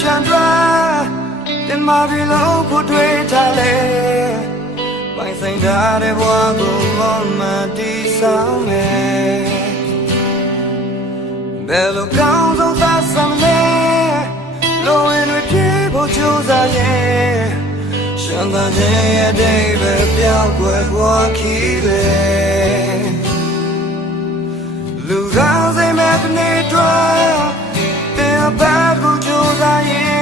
ပြန်သွားတင်မာပြီလို့ကိုတွေ့ထားလေပိုင်ဆိုင်ထားတဲ့ဘဝကိုမတီးဆောင်မယ်ဘယ်လိုကောင်းဆုံးသာဆောင်လဲလိုရင်တွေပြေဖို့ကြိုးစားရဲ့ရှမ်းသာခြင်းရဲ့အတိတ်ပဲပြောင်းကွယ်ဘဝခီးပဲလူကောင်းစိတ်မဲ့ကနေတွေ့တင်အပတ်ကိုကြိုးစားရဲ့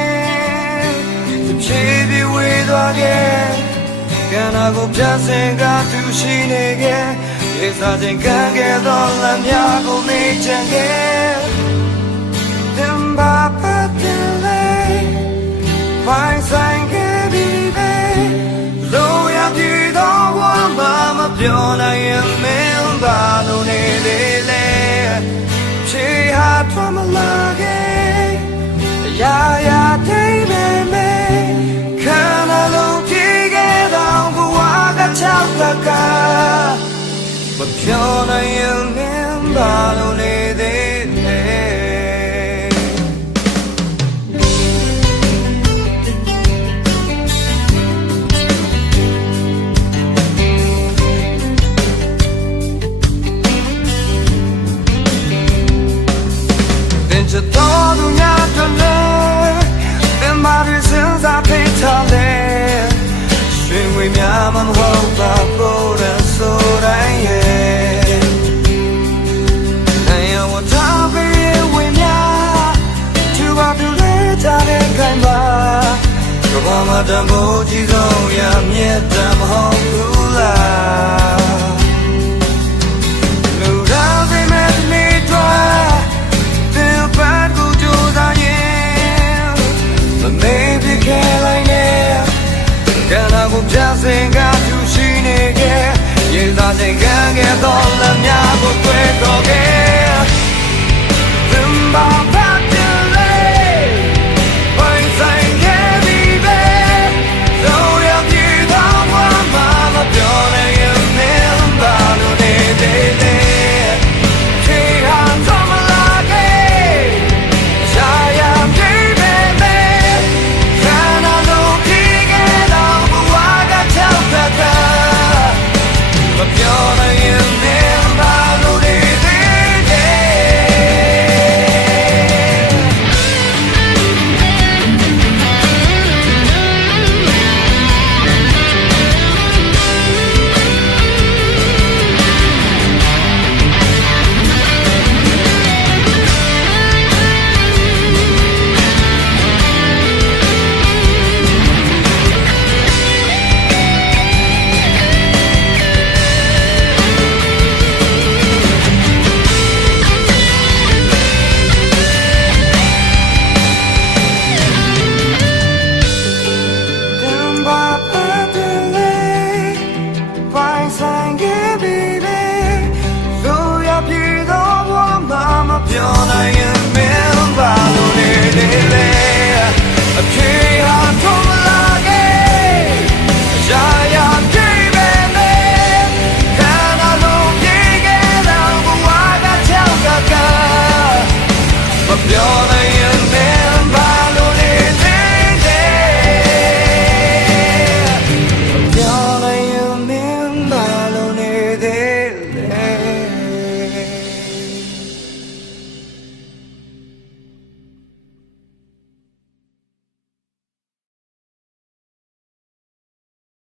ချေပြဝေးသွားခဲ့ကံနာကိုပြဆင်ကသူရှိနေခဲ့ရေစားခြင်းကံခဲ့သောလမ်းများကိုမေ့ချင်ခဲ့တင်ပါပတ်တယ်လေပိုင်ဆိုင်ခဲ့ပြီးပဲလိုရပြီတော့ဝမ်းမပြောနိုင်ရင်မင်းပါလို့နေလေလေချေဟာထွမ်းမလာခဲ့ရာရာတိမ်မဲမဲခံရလို့ပြေခဲ့တော့ဘဝကချောက်ကကမပြောနိုင်ရင်မင်းပါလို့နေသေးတယ်တင်ချတော်သူများတို့လည်းမာရီစင်စားဖိထားလေရွှေငွေများမဟုတ်ပါဘူးတဲ့ဆိုတိုင်းရဲ့နိုင်ဝတ်ထားပြီးဝေများသူပါသူလေးကြတဲ့ခိုင်ပါကဘာမှတမိုးကြီးဆုံးရမြတ်တမဟုတ်ဘူးလားလူသားစိတ်မဲ့နေတော့တင်ပတ်ကိုကြိုးစားရင်Maybe Caroline, can I go just sing out to she again? Yes, I think I get all the myako quick again.